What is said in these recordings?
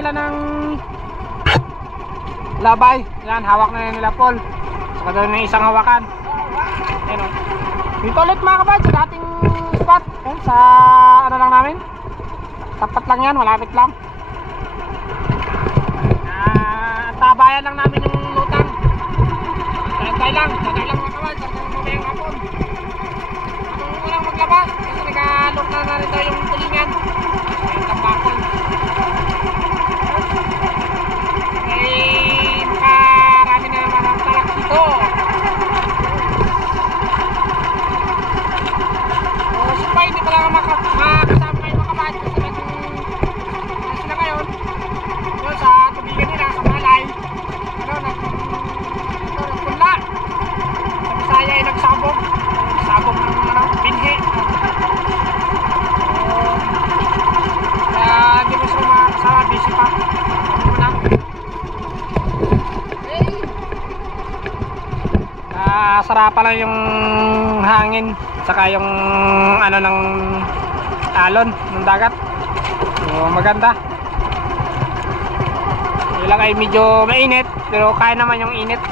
sila ng labay. Yan, hawak na nila Paul. Saka doon yung isang hawakan. Ayan o. Dito ulit mga kabad sa dating spot. Ayan, sa ano lang namin. Tapat lang yan, malapit lang. Tabayan lang namin yung lutang. Tantay lang mga kabad. Hanggang mamayang hapon. Kung walang maglabas, kasi nag-alok na rin daw yung tulingan. Yung tambakol. Ay makarami na naman ang talak dito. O supay, hindi pa lang makasama kayo mga kabad. Kasi sila ngayon yun sa tubigan nila sa malay. Ano, nagpunla. Sa Bisaya ay nagsabog ng ano, binhi. Kaya hindi mo sila makasama, busy pa. Sarapa lang yung hangin saka yung ano ng alon ng dagat. So maganda. Ilang ay medyo mainit pero kaya naman yung init.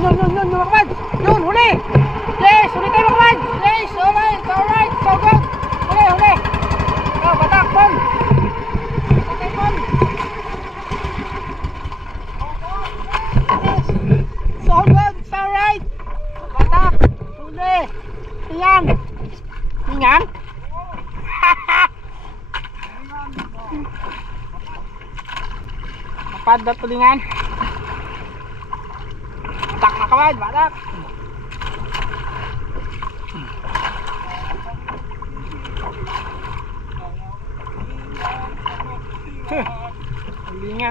Yun mga kabad. Yun, huli. Yes, huli tayo mga kabad. Yes, alright, so good. Huli. Oh, batak, Paul. Batak, Paul. So good, it's alright. Batak, huli. Tingnan. Napad na tulingan. Batak na kabad, batak.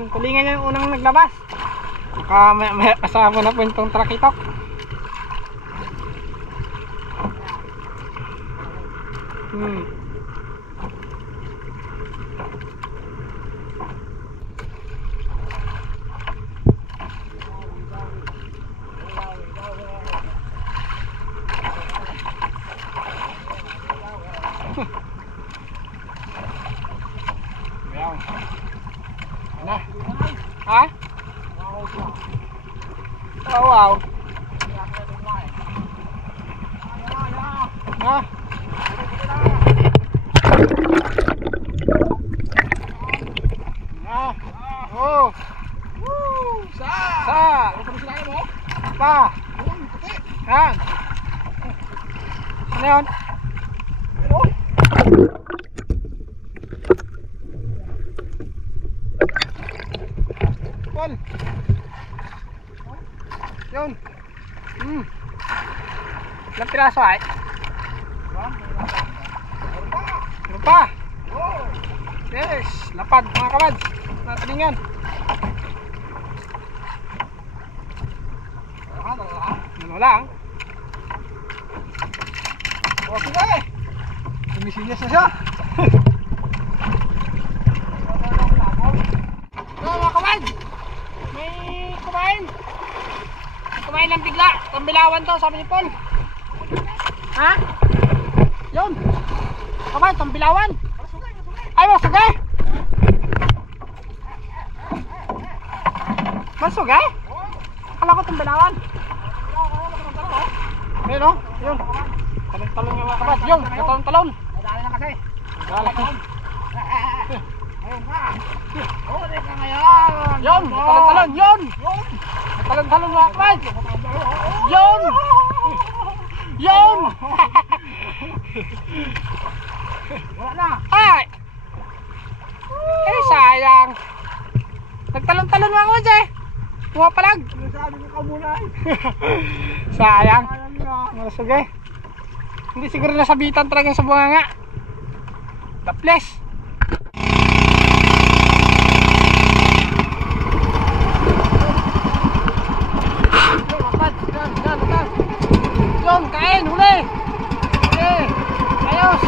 Tulingan yung unang naglabas. May kasama na po itong trakitok. Ha? Oh, wow. Ha? Oh. Sa. Pa. Ha? Ano yun? Paul. Yun. Ilang piraso ay? Meron pa. Yes, lapad mga kabad. Natalingan. Ano lang? Okay na eh. Sumisinyas na siya. Mga kabad, may kumain lang bigla. Tambilawan to, sabi ni Paul. Ha? Yun kabad, tambilawan. Ay, masugay. Masugay? Akala ko tambilawan. Ayun o, yun. Talon-talon yung mga kabad. Yun, talon-talon. Madali na kasi. Ayun ka. Huli ka ngayon. Yun, talon-talon. Yun. Talon-talon mga kabad. Yun. Yun. Wala na. Ay. Eh, sayang. Nagtalon-talon mga kabad eh. Pumapalag. Sabi ko ka muna eh. Sayang. Sige. Hindi siguro nasabitan talagang sa bunganga. Taples. Yun, kain, huli. Okay, ayos.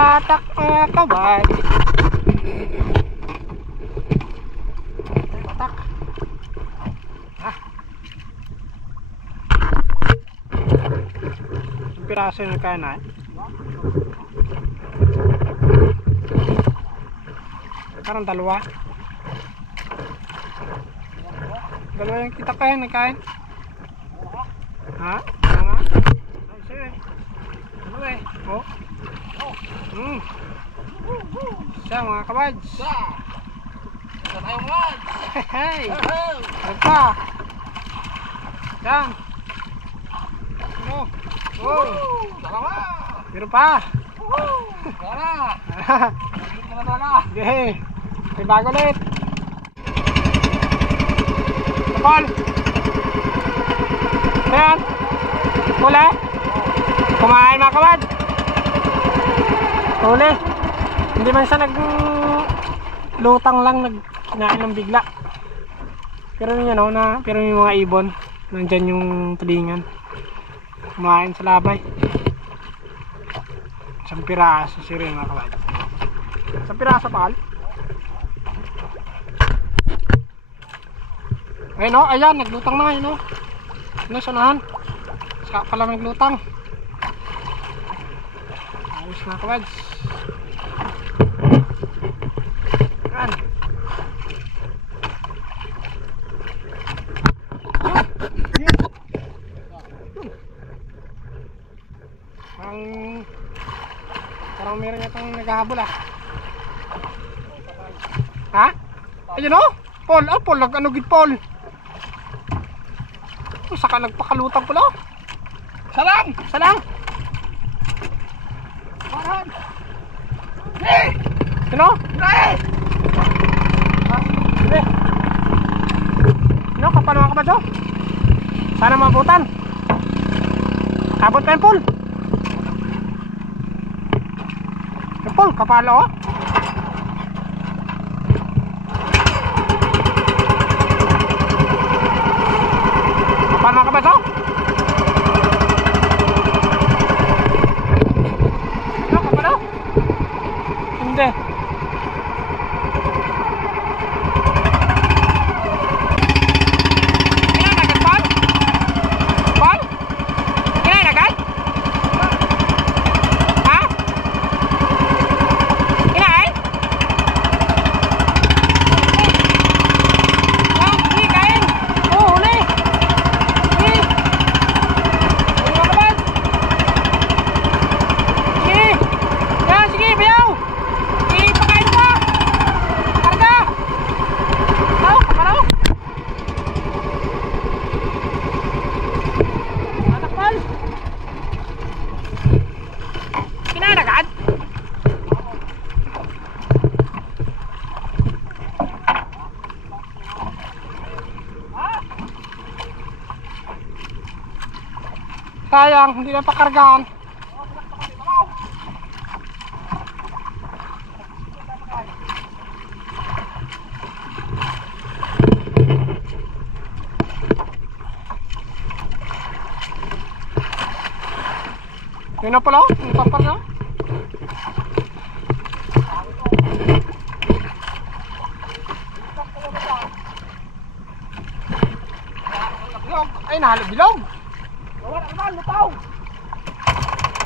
tatak mga kabad. Tatak. Ang piraso yung kanan. Parang dalawa. Dalawa yung kita pa yan nagkain. Ha? Ano nga? Ay, sige. Ano eh? Oh. Siya mga kabads. Siya tayo mga kabads. Hey! Ano pa? Yan. Ano? Oh! Dalawa! Meron pa! Dalawa! Okay. May bago ulit. Napal! Ayan! Huli! Kumain mga kabad! Huli! Hindi man siya lutang lang, nagkinain ng bigla. Pero yun o, pero yung mga ibon, nandyan yung tulingan. Kumain sa labay. Isang piraso si rin mga kabad. Isang piraso pal. Ayun o, ayan, naglutang na yun o. Ano, sanahan? Saka pala naglutang. Ayos mga kabads. Ayan. Parang meron yatang naghahabol ah. Ha? Ayun o, Paul, Paul, nag-anugid Paul. Saka nagpakalutang pala. Salang! Salang! Maran! Hey! Sino? Hey! Hey! Sino? Kapal mga kabads oh? Sana mabutan. Abot pa yung Paul. Yung Paul, kapalo oh. Kapal mga kabads oh? Ano, kapalo? Hindi. Sayang, hindi na pakargaan. Yun na pala, yung papal na. Ay, nahalo bilog. Wala naman, lutaw!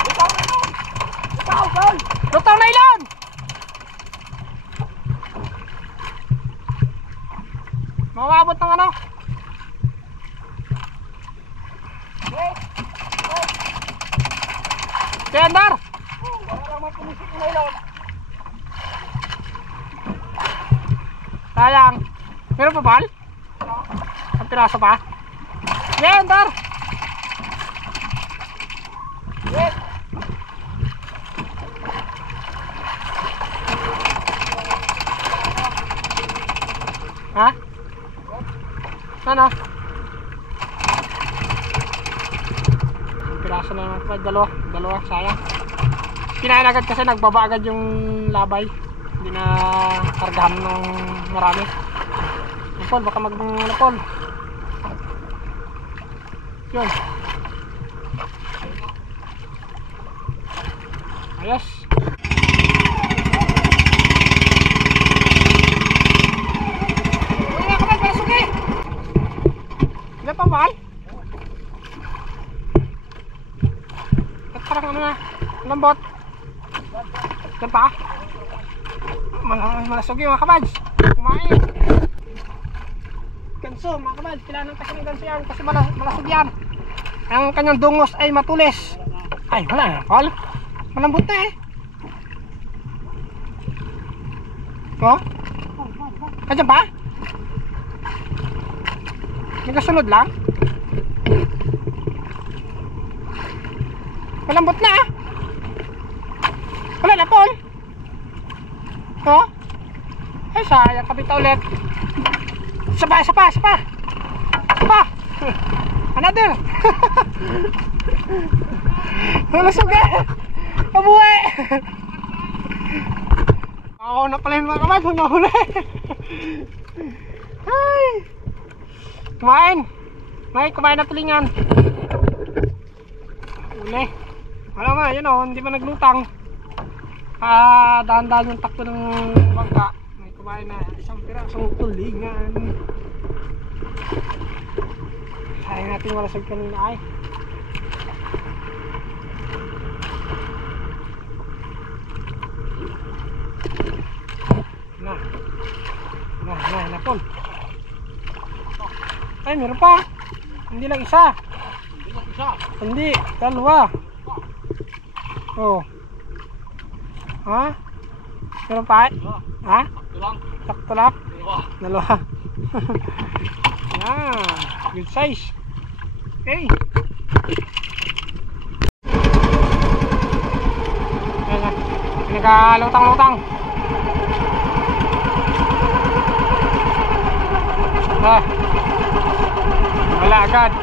Lutaw na ilan! Lutaw, Paul! Lutaw na ilan! Mawabot ng ano? Si Andar! Wala naman pumisik na ilan! Sayang! Meron pa bal? Ang piraso pa? Si Andar! Ha? Ano? Piraso na naman. Dalawa, sayang. Kinain agad kasi nagbaba agad yung labay. Hindi na kargahan ng marami. Napol, baka mag-napol. Yun. Ayos. Parang ano na, lambot. Yan pa. Malasog yung mga kabads. Kumain. Ganso, mga kabads. Kailangan kasi ng ganso yan kasi malasog yan. Ang kanyang dungos ay matulis. Ay, wala na, Paul. Malambot na eh. Oh? Kadyan pa? Nagasunod lang? Malambot na ah. Wala na, Paul. Oh? Ay, sayang kapita ulit. Isa pa. Another. Malasog eh. Mabuhay. Ako na pala yung mga kamad. Nahuli. Ay. Kumain. Kumain na tulingan. Uli. Alam mo, yun o. Hindi pa naglutang. Dahan-dahan yung takbo ng bangka. May kumain na isang pirasong tulingan. Sayang natin malasag kanina ay. Napon. Ay, meron pa. Hindi lang isa. Hindi, dalawa. Oh. Ha? Meron pa? Ha? Sakto lang. Dalawa. Yan. Good size. Okay. Ayan. Nagkalutang-lutang. Wala agad.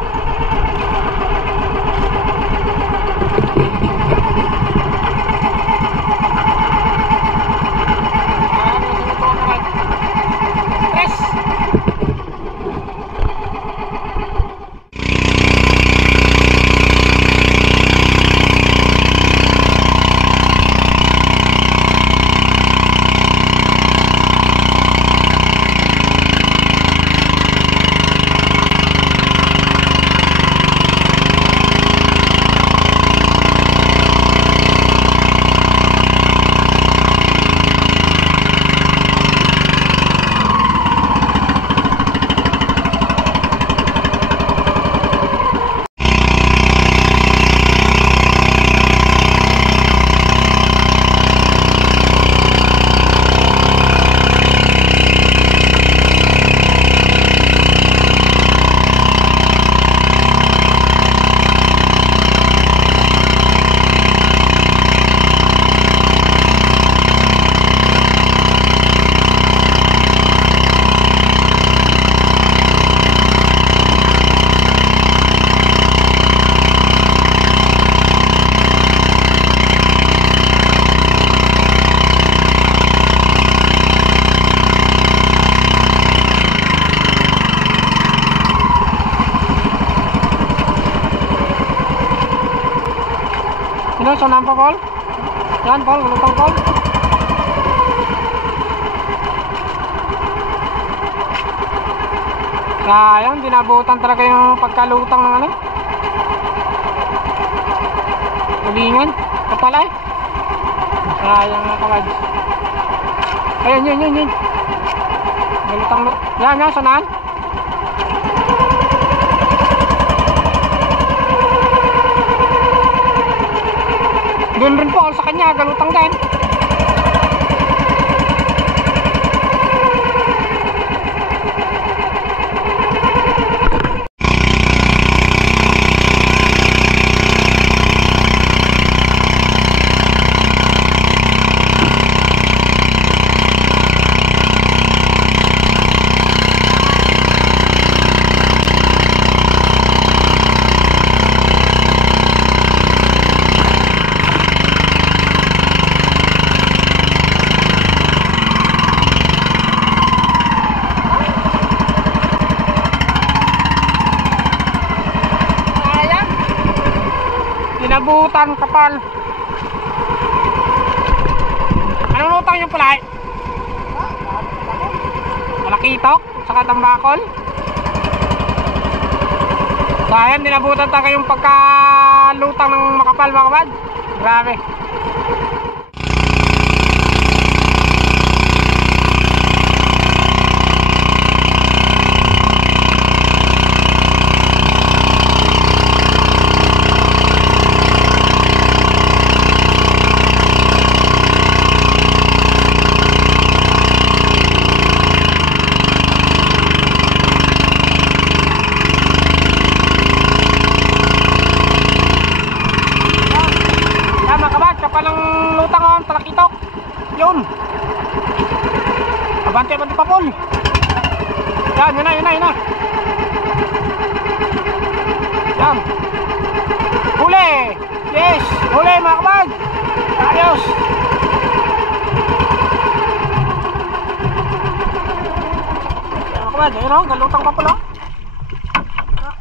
Ano, sonan pa, Paul? Yan, Paul, lutang, Paul. Sayang, dinabutan talaga yung pagkalutang ng ano. Tulingan, kapalay. Sayang na kawad. Ayun, yun. Lutang, yan, sonan. Doon rin po sa kanya, galutang din. Nabutan kapal. Anong lutang yung pulay? Malakitok, saka tambakol. Sayang, dinabutan tayo yung pagkalutang ng kapal mga kabad. Grabe. Palang lutang on, talakitok. Yun. Abante pa pol. Yan, yun na. Yan. Huli. Yes, huli mga kabad. Ayos. Mga kabad, ayun o, galutang pa pala.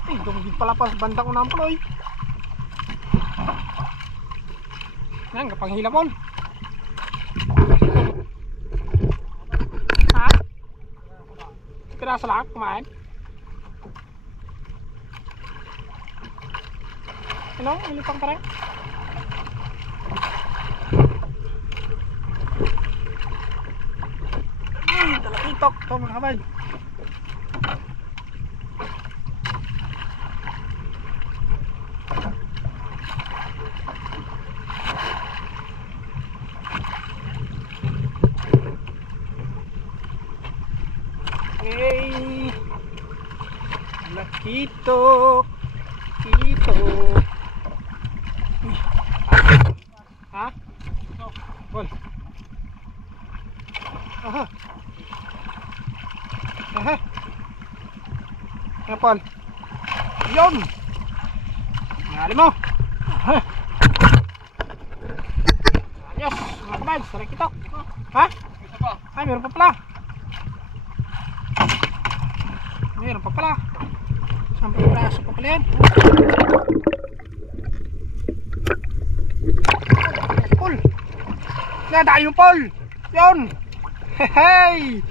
Ay, dumigid pala pa sa bandang unang puloy. Yan, kapanghila pol. Ha? Piraso lang, kumain. Ano? Ilipang pa rin. Talakitok. Ito mga kabad. Hey, lakitok, kitok. Ha? Pol. Aha. Pol. Yun. Ngali mo. Ayos, mga kabad, lakitok. Ha? Ay, meron pa pala. Meron pa pala. 10 piraso pa pala yan. Pol. Nadayo yung pol. Yun. Hey.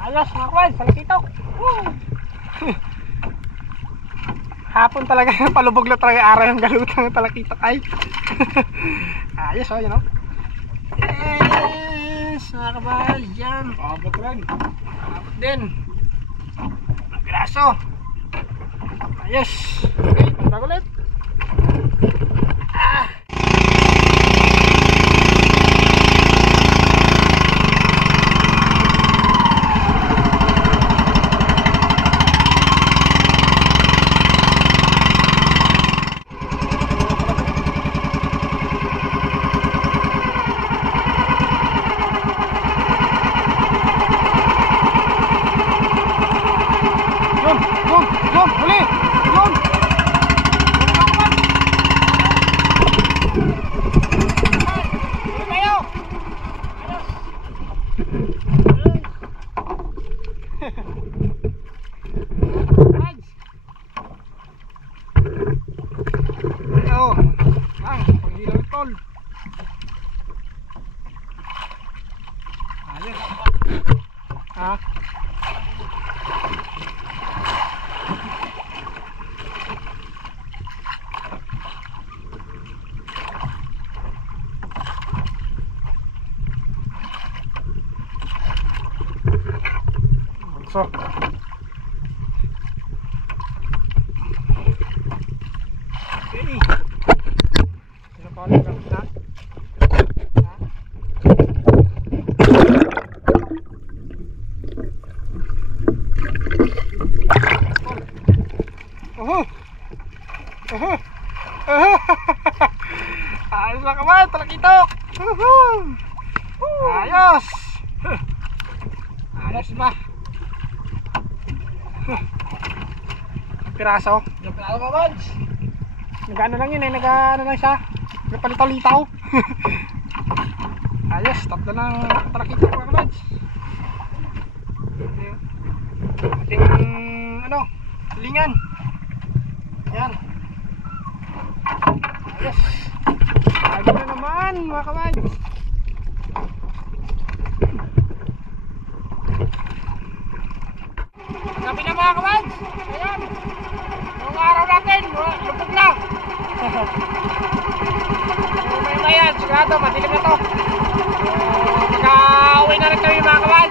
Ayos mga kwal. Salakitok. Hapon talaga. Palubog na talaga araw yung galutang talakitok ay. Ayos o. Yun o. Yes. Mga kabal. Yan. Abot rin. Abot din. Ang piraso. Ayos. Okay. Pagbago ulit. Ha? So. Okay. Sino pa ulit lang na? Ayos na kaman, talakitok. Ayos. Ayos ba? Piraso. Piraso pa ba? Nag-ano lang yun eh, nag-ano lang siya. Nagpalitaw-litaw. Ayos, tatlo ng talakitok mga kabads. Ating ano, lingan. Yan. Ayos. Lagi na naman mga kabads. Gabi na mga kabads. Ayan. Yung araw natin, May yan, sigurado, madilim na to. Magka-uwi na rin kami mga kawan.